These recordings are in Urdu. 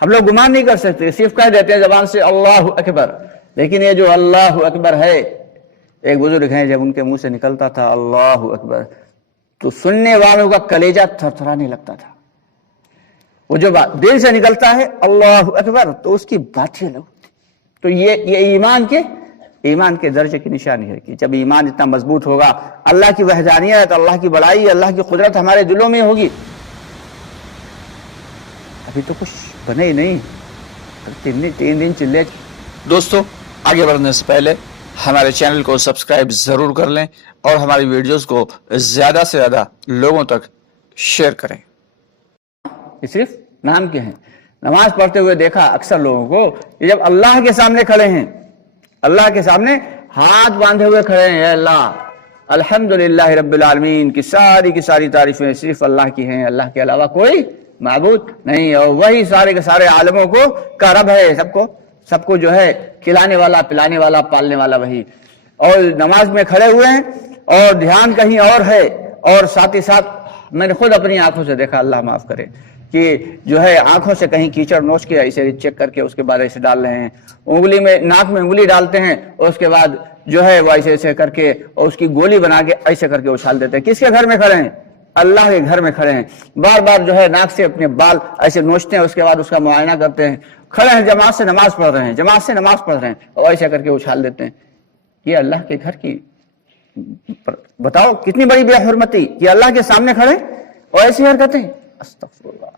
ہم لوگ گمان نہیں کر سکتے، صرف کہہ دیتے ہیں زبان سے اللہ اکبر، لیکن یہ جو اللہ اکبر ہے، ایک بزرگ ہیں جب ان کے منہ سے نکلتا تھا اللہ اکبر تو سننے والوں کا کلیجہ تھرتھرانے لگتا تھا۔ وہ جو بات دل سے نکلتا ہے اللہ اکبر تو اس کی بات ہی لگتی۔ تو یہ ایمان کے درجے کی نشانی ہے کہ جب ایمان اتنا مضبوط ہوگا، اللہ کی وحدانیت، اللہ کی بڑائی، اللہ کی قدرت ہمارے دلوں میں ہوگی۔ ابھی تو کچھ بنے ہی نہیں، تین دن چلے۔ دوستو، آگے بڑھنے سے پہلے ہمارے چینل کو سبسکرائب ضرور کر لیں اور ہماری ویڈیوز کو زیادہ سے زیادہ لوگوں تک شیئر کریں۔ یہ صرف نام کے ہیں۔ نماز پڑھتے ہوئے دیکھا اکثر لوگوں کو کہ جب اللہ کے سامنے کھڑے ہیں، اللہ کے سامنے ہاتھ باندھے ہوئے کھڑے ہیں، اے اللہ الحمدللہ رب العالمین کی ساری تعریفیں صرف اللہ کی ہیں، اللہ کے علاوہ کوئی معبود نہیں، اور وہی سارے کے سارے عالموں کا رب ہے، سب کو جو ہے کھلانے والا، پلانے والا، پالنے والا وہی۔ اور نماز میں کھڑے ہوئے ہیں اور دھیان کہیں اور ہے، اور ساتھ ہی ساتھ میں نے خود اپنی آنکھوں سے دیکھا، اللہ معاف کرے، کہ جو ہے آنکھوں سے کہیں کیچڑ نوچ کے ایسے چیک کر کے اس کے بعد ایسے ڈال رہے ہیں، انگلی میں، ناک میں انگلی ڈالتے ہیں اور اس کے بعد جو ہے وہ ایسے کر کے اور اس کی گولی بنا کے ایسے کر کے اچھال دیتے ہیں۔ کس کے گھر میں کھڑے ہیں؟ اللہ کے گھر میں کھڑے ہیں۔ بار بار جو ہے ناک سے اپنے بال ایسے نوچتے ہیں، اس کے بعد اس کا معائنہ کرتے ہیں۔ کھڑے ہیں، جماعت سے نماز پڑھ رہے ہیں، اور ایسے کر کے اچھال دیتے ہیں۔ یہ اللہ کے گھر کی، بتاؤ کتنی بڑی بے حرمتی کہ اللہ کے سامنے کھڑے اور ایسی حرکتیں، استغفر اللہ۔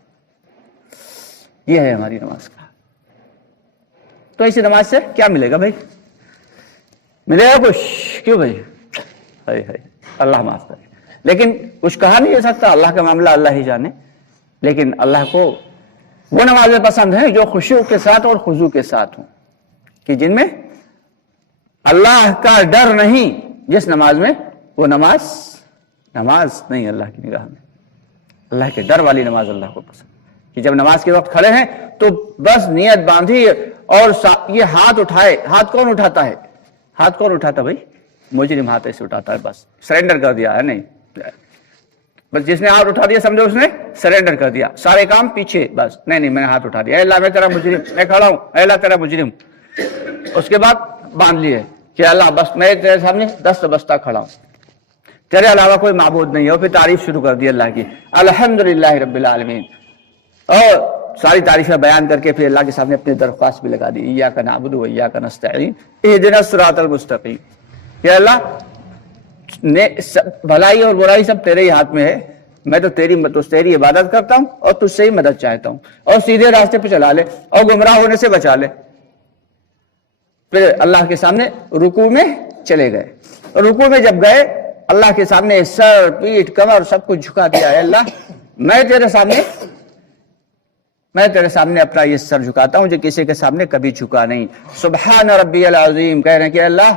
یہ ہے ہماری نماز کا۔ تو ایسی نماز سے کیا ملے گا بھائی؟ ملے گا کچھ؟ کیوں بھائی؟ اللہ معاف کرے، لیکن کچھ کہا نہیں جا سکتا، اللہ کا معاملہ اللہ ہی جانے۔ لیکن اللہ کو وہ نمازیں پسند ہیں جو خشوع کے ساتھ اور خضوع کے ساتھ ہوں، کہ جن میں اللہ کا ڈر نہیں، جس نماز میں وہ نماز نہیں اللہ کی نگاہ میں۔ اللہ کے ڈر والی نماز اللہ کو پسند، کہ جب نماز کے وقت کھڑے ہیں تو بس نیت باندھی اور یہ ہاتھ اٹھائے۔ ہاتھ کون اٹھاتا ہے؟ ہاتھ کون اٹھاتا بھائی؟ مجرم ہاتھ ایسے اٹھاتا ہے، بس سرنڈر کر دیا ہے، نہیں بس جس نے ہاتھ اٹھا دیا سمجھو اس نے سرنڈر کر دیا، سارے کام پیچھے، بس نہیں میں نے ہاتھ اٹھا دیا، اے اللہ میں تیرا مجرم، میں کھڑا ہوں، اے اللہ تیرا مجرم۔ اس کے بعد باندھ لیے کہ اللہ بس میں تیرے سامنے دست بستہ کھڑا ہوں، تیرے علاوہ کوئی معبود نہیں ہے، اور پھر تعریف شروع کر دی اللہ کی، الحمدللہ رب العالمین، اور ساری تعریفیں بیان کر کے پھر اللہ کے سامنے اپنی درخواست بھی لگا دی، ایاک نعبد و ایاک نستعین اہدنا الصراط المستقیم، کہ اللہ بھلائی اور برائی سب تیرے ہی ہاتھ میں ہے، میں تو تیری عبادت کرتا ہوں اور تجھ سے ہی مدد چاہتا ہوں، اور سیدھے راستے پہ چلا لے اور گمراہ ہونے سے بچا لے۔ پھر اللہ کے سامنے رکوع میں چلے گئے، اور رکوع میں جب گئے اللہ کے سامنے سر، پیٹھ، کمر سب کچھ جھکا دیا، اے اللہ میں تیرے سامنے اپنا یہ سر جھکاتا ہوں جو کسی کے سامنے کبھی جھکا نہیں۔ سبحان ربی العظیم، کہہ رہے ہیں کہ اللہ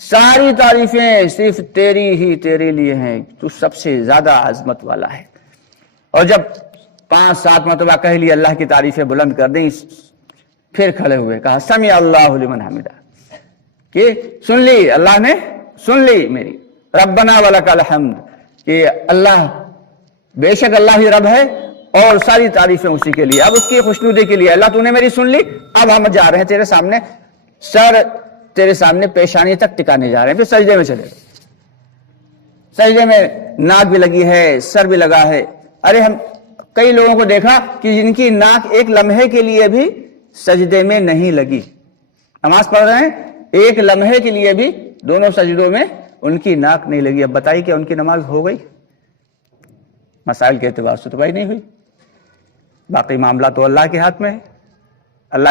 ساری تعریفیں صرف تیرے لیے ہیں، تو سب سے زیادہ عظمت والا ہے۔ اور جب 5-7 مرتبہ کہہ لی، اللہ کی تعریفیں بلند کر دیں، پھر کھڑے ہوئے کہا سمع اللہ لمن حمدہ، کہ سن لی، اللہ نے سن لی میری، ربنا ولک الحمد، کہ اللہ بے شک اللہ ہی رب ہے اور ساری تعریفیں اسی کے لیے، اب اس کی خوشنودی کے لیے، اللہ تو نے میری سن لی، اب ہم جا رہے ہیں تیرے سامنے، سر تیرے سامنے پیشانی تک ٹکانے جا رہے ہیں۔ پھر سجدے میں چلے گئے، سجدے میں ناک بھی لگی ہے، سر بھی لگا ہے۔ ارے ہم کئی لوگوں کو دیکھا کہ جن کی ناک ایک لمحے کے لیے بھی سجدے میں نہیں لگی، نماز پڑھ رہے ہیں، ایک لمحے کے لیے بھی دونوں سجدوں میں ان کی ناک نہیں لگی۔ اب بتائیے کہ ان کی نماز ہو گئی؟ مسائل کے اعتبار سے تو بھائی نہیں ہوئی، باقی معاملہ تو اللہ کے ہاتھ میں ہے۔ اللہ